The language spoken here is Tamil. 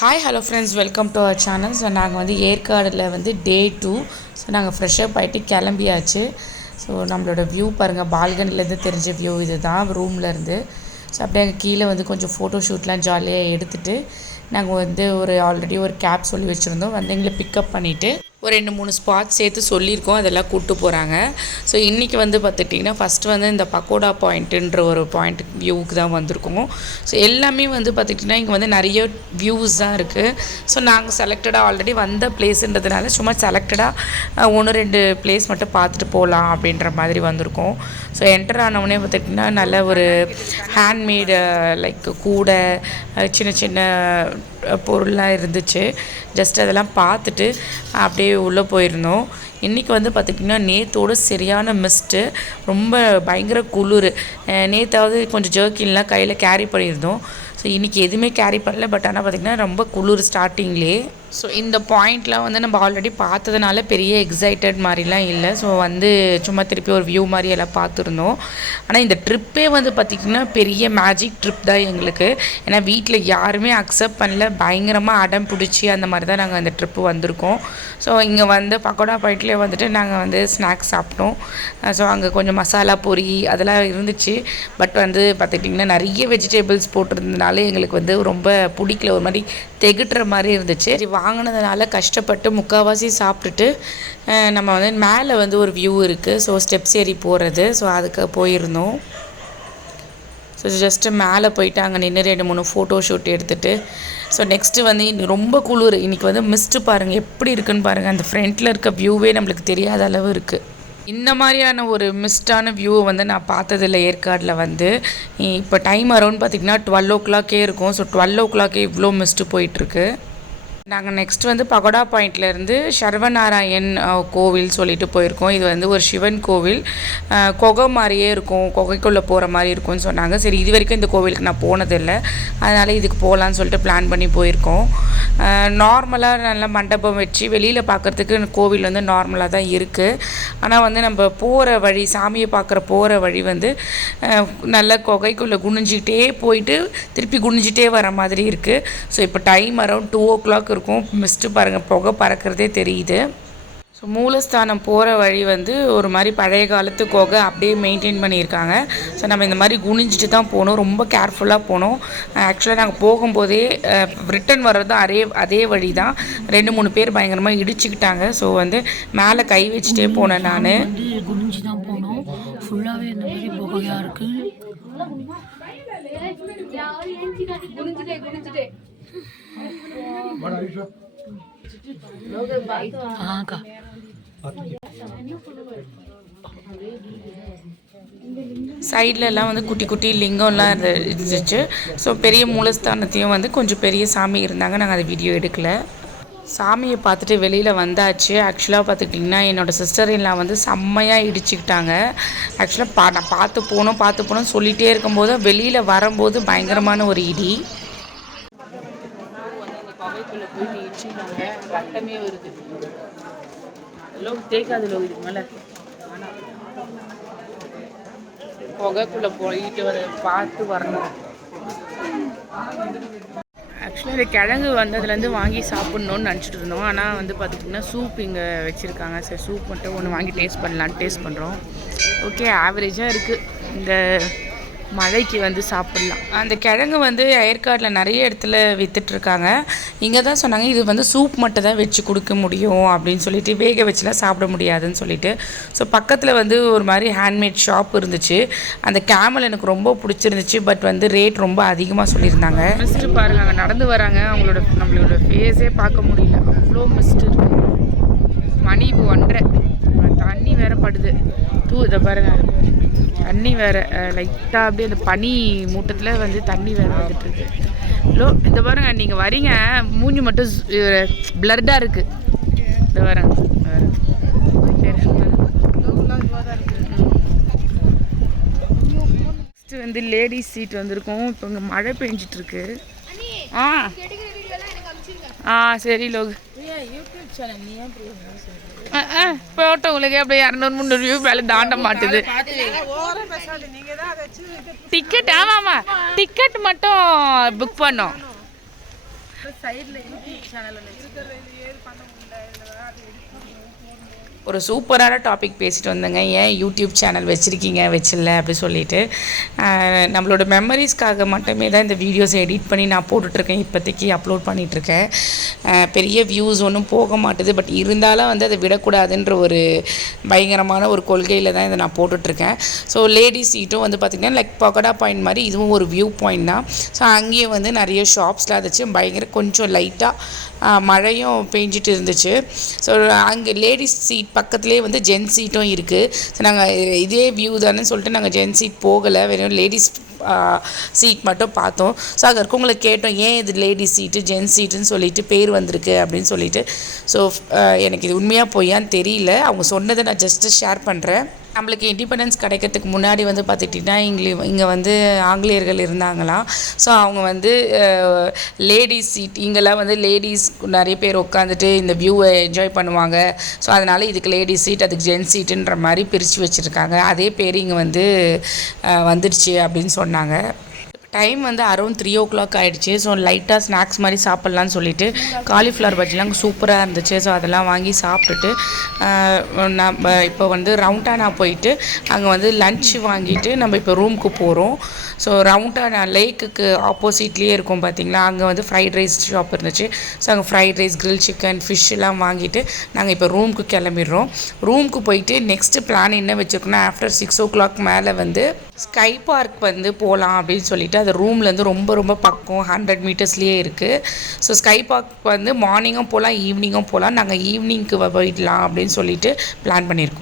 Hi hello friends, welcome to our channel. So நாங்கள் வந்து ஏற்காடில் வந்து டே 2. ஸோ நாங்கள் ஃப்ரெஷ்ஷப் ஆகிட்டு கிளம்பியாச்சு. ஸோ நம்மளோட வியூ பாருங்கள், பால்கனிலேருந்து தெரிஞ்ச வியூ இது தான் ரூம்லேருந்து. ஸோ அப்படியே அங்கே கீழே வந்து கொஞ்சம் ஃபோட்டோ ஷூட்லாம் ஜாலியாக எடுத்துகிட்டு நாங்கள் வந்து ஆல்ரெடி ஒரு கேப் சொல்லி வச்சுருந்தோம். வந்து எங்களை பிக்கப் பண்ணிவிட்டு ஒரு 2-3 ஸ்பாட் சேர்த்து சொல்லியிருக்கோம், அதெல்லாம் கூப்பிட்டு போகிறாங்க. ஸோ இன்றைக்கி வந்து பார்த்துட்டிங்கன்னா ஃபஸ்ட்டு வந்து இந்த பக்கோடா பாயிண்ட்டுன்ற ஒரு பாயிண்ட் வியூவுக்கு தான் வந்திருக்கோம். ஸோ எல்லாமே வந்து பார்த்துட்டிங்கன்னா இங்கே வந்து நிறைய வியூஸ் தான் இருக்குது. ஸோ நாங்கள் செலக்டடாக ஆல்ரெடி வந்த பிளேஸுன்றதுனால சும்மா செலக்டடாக 1-2 பிளேஸ் மட்டும் பார்த்துட்டு போகலாம் அப்படின்ற மாதிரி வந்திருக்கோம். ஸோ என்டர் ஆனவுடனே பார்த்துட்டிங்கன்னா நல்ல ஒரு ஹேண்ட்மேடு லைக் கூடை, சின்ன சின்ன பொருள்லாம் இருந்துச்சு. ஜஸ்ட் அதெல்லாம் பார்த்துட்டு அப்படியே உள்ளே போயிருந்தோம். இன்றைக்கி வந்து பார்த்திங்கன்னா நேற்றோட சரியான மிஸ்ட்டு, ரொம்ப பயங்கர குளிர். நேற்றாவது கொஞ்சம் ஜர்க்கின்லாம் கையில் கேரி பண்ணியிருந்தோம். ஸோ இன்றைக்கி எதுவுமே கேரி பண்ணல. பட் ஆனால் பார்த்திங்கன்னா ரொம்ப குளிர் ஸ்டார்டிங்லேயே. ஸோ இந்த பாயிண்ட்லாம் வந்து நம்ம ஆல்ரெடி பார்த்ததுனால பெரிய எக்ஸைட்டட் மாதிரிலாம் இல்லை. ஸோ வந்து சும்மா திருப்பி ஒரு வியூ மாதிரி எல்லாம் பார்த்துருந்தோம். ஆனால் இந்த ட்ரிப்பே வந்து பார்த்திங்கன்னா பெரிய மேஜிக் ட்ரிப் தான் எங்களுக்கு. ஏன்னா வீட்டில் யாருமே அக்செப்ட் பண்ணல, பயங்கரமாக அடம் பிடிச்சி அந்த மாதிரி தான் நாங்கள் அந்த ட்ரிப்பு வந்திருக்கோம். ஸோ இங்கே வந்து பக்கோடா பாயிண்ட்லேயே வந்துட்டு நாங்கள் வந்து ஸ்நாக்ஸ் சாப்பிட்டோம். ஸோ அங்கே கொஞ்சம் மசாலா பொரி அதெல்லாம் இருந்துச்சு. பட் வந்து பார்த்துட்டிங்கன்னா நிறைய வெஜிடபிள்ஸ் போட்டிருந்ததுனால எங்களுக்கு வந்து ரொம்ப பிடிக்கல, ஒரு மாதிரி தெகுட்டுற மாதிரி இருந்துச்சு. வாங்கினதுனால கஷ்டப்பட்டு முக்கால்வாசி சாப்பிட்டுட்டு நம்ம வந்து மேலே வந்து ஒரு வியூ இருக்குது. ஸோ ஸ்டெப்ஸ் ஏறி போகிறது. ஸோ அதுக்கு போயிருந்தோம். ஸோ ஜஸ்ட்டு மேலே போயிட்டு அங்கே நின்று 2-3 ஃபோட்டோ ஷூட் எடுத்துகிட்டு ஸோ நெக்ஸ்ட்டு வந்து ரொம்ப குளிர். இன்றைக்கி வந்து மிஸ்ட்டு பாருங்கள் எப்படி இருக்குன்னு பாருங்கள். அந்த ஃப்ரண்ட்டில் இருக்க வியூவே நம்மளுக்கு தெரியாத அளவு இருக்குது. இந்த மாதிரியான ஒரு மிஸ்டான வியூவை வந்து நான் பார்த்ததில்ல ஏற்காடில் வந்து. இப்போ டைம் அரௌண்ட் பார்த்திங்கன்னா 12 o'clock இருக்கும். ஸோ 12 o'clock இவ்வளோ மிஸ்ட்டு போயிட்டுருக்கு. நாங்கள் நெக்ஸ்ட் வந்து பகோடா பாயிண்ட்லேருந்து சர்வநாராயண் கோவில் சொல்லிட்டு போயிருக்கோம். இது வந்து ஒரு சிவன் கோவில், குகை மாதிரியே இருக்கும், குகைக்குள்ளே போகிற மாதிரி இருக்கும்னு சொன்னாங்க. சரி, இது வரைக்கும் இந்த கோவிலுக்கு நான் போனதில்லை, அதனால் இதுக்கு போகலான்னு சொல்லிட்டு பிளான் பண்ணி போயிருக்கோம். நார்மலாக நல்லா மண்டபம் வச்சு வெளியில் பார்க்குறதுக்கு கோவில் வந்து நார்மலாக தான் இருக்குது. ஆனால் வந்து நம்ம போகிற வழி, சாமியை பார்க்குற போகிற வழி வந்து நல்ல குகைக்குள்ளே குனிஞ்சிக்கிட்டே போயிட்டு திருப்பி குனிஞ்சிட்டே வர மாதிரி இருக்குது. ஸோ இப்போ டைம் அரௌண்ட் 2 o'clock இருக்கும். மிஸ்ட்டு பாருங்கள், புகை பறக்கிறதே தெரியுது. ஸோ மூலஸ்தானம் போகிற வழி வந்து ஒரு மாதிரி பழைய காலத்து குகை அப்படியே மெயின்டைன் பண்ணியிருக்காங்க. ஸோ நம்ம இந்த மாதிரி குனிஞ்சிட்டு தான் போகணும், ரொம்ப கேர்ஃபுல்லாக போகணும். ஆக்சுவலாக நாங்கள் போகும்போதே ரிட்டன் வர்றது அதே வழி தான். 2-3 பேர் பயங்கரமாக இடிச்சுக்கிட்டாங்க. ஸோ வந்து மேலே கை வச்சுட்டே போனேன் நான். குனிஞ்சு தான் போனோம். ஃபுல்லாகவே இந்த மாதிரி புகையாக இருக்குது. சைடில் எல்லாம் வந்து குட்டி குட்டி லிங்கம்லாம் இருந்துச்சு. ஸோ பெரிய மூலஸ்தானத்தையும் வந்து கொஞ்சம் பெரிய சாமி இருந்தாங்க. நாங்கள் அதை வீடியோ எடுக்கலை. சாமியை பார்த்துட்டு வெளியில் வந்தாச்சு. ஆக்சுவலாக பார்த்துக்கிட்டிங்கன்னா என்னோடய சிஸ்டர்-இன்-லா வந்து செம்மையாக இடிச்சுக்கிட்டாங்க. ஆக்சுவலாக நான் பார்த்து போனோம் சொல்லிகிட்டே இருக்கும்போது வெளியில் வரும்போது பயங்கரமான ஒரு இடி. ரத்தமே வருது, தேக்காது இதுக்கு மேலே புகைக்குள்ளே போயிட்டு பார்த்து வரணும். ஆக்சுவலாக இந்த கிழங்கு வந்ததுலேருந்து வாங்கி சாப்பிட்ணுன்னு நினச்சிட்டு இருந்தோம். ஆனால் வந்து பார்த்திங்கன்னா சூப் இங்கே வச்சுருக்காங்க. சரி, சூப் மட்டும் ஒன்று வாங்கி டேஸ்ட் பண்ணலான்னு டேஸ்ட் பண்ணுறோம். ஓகே, ஆவரேஜாக இருக்குது. இந்த மழைக்கு வந்து சாப்பிட்லாம். அந்த கிழங்கு வந்து ஏற்காடில் நிறைய இடத்துல விற்றுட்ருக்காங்க. இங்கே தான் சொன்னாங்க இது வந்து சூப் மட்டும் தான் வச்சு கொடுக்க முடியும் அப்படின்னு சொல்லிட்டு, வேக வச்சுலாம் சாப்பிட முடியாதுன்னு சொல்லிட்டு. ஸோ பக்கத்தில் வந்து ஒரு மாதிரி ஹேண்ட்மேட் ஷாப் இருந்துச்சு. அந்த கேமல் எனக்கு ரொம்ப பிடிச்சிருந்துச்சு. பட் வந்து ரேட் ரொம்ப அதிகமாக சொல்லியிருந்தாங்க. மிஸ்ட்டு பாருங்கள், அங்கே நடந்து வராங்க. நம்மளோட ஃபேஸே பார்க்க முடியல, அவ்வளோ மிஸ்ட்டு இருக்குது. மணி இப்போ 1:30. தண்ணி வேறு படுது. இதை பாருங்கள், தண்ணி வேறு லைட்டாக அப்படியே அந்த பனி மூட்டத்தில் வந்து தண்ணி வேறு வந்துட்டுருக்கு. இதை பாருங்கள், நீங்கள் வரீங்க, மூஞ்சி மட்டும் பிளர்டாக இருக்குது. இதை வரேன் ஃபஸ்ட்டு வந்து லேடிஸ் சீட் வந்திருக்கோம். இப்போ இங்கே மழை பெஞ்சிட்ருக்கு. சரி லோகு, போட்டோ உங்களுக்கு அப்படியே 200-300 வியூ மேலே தாண்ட மாட்டுது. டிக்கெட், ஆமாம் டிக்கெட் மட்டும் புக் பண்ணோம். சைடில் யூடியூப் சேனலில் இருக்கிற இது ஏது பண்ண முடியல இதில் அது எடிட் பண்ணி ஒரு சூப்பரான டாபிக் பேசிட்டு வந்தேங்க. ஏன் யூடியூப் சேனல் வச்சுருக்கீங்க வச்சில்ல அப்படி சொல்லிட்டு நம்மளோட மெமரிஸ்க்காக மட்டுமே தான் இந்த வீடியோஸ் எடிட் பண்ணி நான் போட்டுட்ருக்கேன். இப்போதைக்கு அப்லோட் பண்ணிகிட்ருக்கேன். பெரிய வியூஸ் ஒன்றும் போக மாட்டுது. பட் இருந்தாலும் வந்து அதை விடக்கூடாதுன்ற ஒரு பயங்கரமான ஒரு கொள்கையில் தான் இதை நான் போட்டுட்ருக்கேன். ஸோ லேடிஸ் சீட்டும் வந்து பார்த்திங்கன்னா லைக் பகடா பாயிண்ட் மாதிரி இதுவும் ஒரு வியூ பாயிண்ட் தான். ஸோ அங்கேயும் வந்து நிறைய ஷாப்ஸ்லாம் இருந்துச்சு. பயங்கர கொஞ்சம் லைட்டாக மழையும் பெஞ்சிட்டு இருந்துச்சு. ஸோ அங்கே லேடிஸ் சீட் பக்கத்துலேயே வந்து ஜென்ஸ் சீட்டும் இருக்குது. ஸோ நாங்கள் இதே வியூ தானே சொல்லிட்டு நாங்கள் ஜென்ஸ் சீட் போகலை, வெறும் லேடிஸ் சீட் மட்டும் பார்த்தோம். ஸோ அங்கே இருக்கவங்களை கேட்டோம், ஏன் இது லேடிஸ் சீட்டு ஜென்ஸ் சீட்டுன்னு சொல்லிட்டு பேர் வந்திருக்கு அப்படின்னு சொல்லிட்டு. ஸோ எனக்கு இது உண்மையாக பொய்யான்னு தெரியல. அவங்க சொன்னதை நான் ஜஸ்ட்டு ஷேர் பண்ணுறேன். நம்மளுக்கு இண்டிபெண்டன்ஸ் கிடைக்கிறதுக்கு முன்னாடி வந்து பார்த்துட்டிங்கன்னா இங்கே வந்து ஆங்கிலேயர்கள் இருந்தாங்களாம். ஸோ அவங்க வந்து லேடிஸ் சீட் இங்கெல்லாம் வந்து லேடிஸ் நிறைய பேர் உட்காந்துட்டு இந்த வியூவை என்ஜாய் பண்ணுவாங்க. ஸோ அதனால் இதுக்கு லேடிஸ் சீட் அதுக்கு ஜென்ஸ் சீட்டுன்ற மாதிரி பிரித்து வச்சுருக்காங்க. அதே பேர் இங்கே வந்து வந்துடுச்சு அப்படின்னு சொன்னாங்க. டைம் வந்து அரௌண்ட் 3 o'clock ஆகிடுச்சு. ஸோ லைட்டாக ஸ்நாக்ஸ் மாதிரி சாப்பிட்லான்னு சொல்லிட்டு காலிஃப்ளவர் பஜ்ஜிலாம் சூப்பராக இருந்துச்சு. ஸோ அதெல்லாம் வாங்கி சாப்பிட்டுட்டு நம்ம இப்போ வந்து ரவுண்டானா போயிட்டு அங்கே வந்து லன்ச் வாங்கிட்டு நம்ம இப்போ ரூமுக்கு போகிறோம். ஸோ ரவுண்டானா லேக்குக்கு ஆப்போசிட்லேயே இருக்கும் பார்த்திங்களா, அங்கே வந்து ஃப்ரைட் ரைஸ் ஷாப் இருந்துச்சு. ஸோ அங்கே ஃப்ரைட் ரைஸ், கிரில் சிக்கன், ஃபிஷ்ஷெலாம் வாங்கிட்டு நாங்கள் இப்போ ரூமுக்கு கிளம்பிடுறோம். ரூமுக்கு போயிட்டு நெக்ஸ்ட்டு பிளான் என்ன வச்சுருக்கோன்னா ஆஃப்டர் 6 o'clock மேலே வந்து ஸ்கை பார்க் வந்து போகலாம் அப்படின்னு சொல்லிட்டு அது ரூம்லேருந்து ரொம்ப ரொம்ப பக்கம் 100 மீட்டர்ஸ்லேயே இருக்குது. ஸோ ஸ்கை பார்க் வந்து மார்னிங்கும் போகலாம் ஈவினிங்கும் போகலாம். நாங்கள் ஈவினிங்க்கு போயிடலாம் அப்படின்னு சொல்லிட்டு பிளான் பண்ணியிருக்கோம்.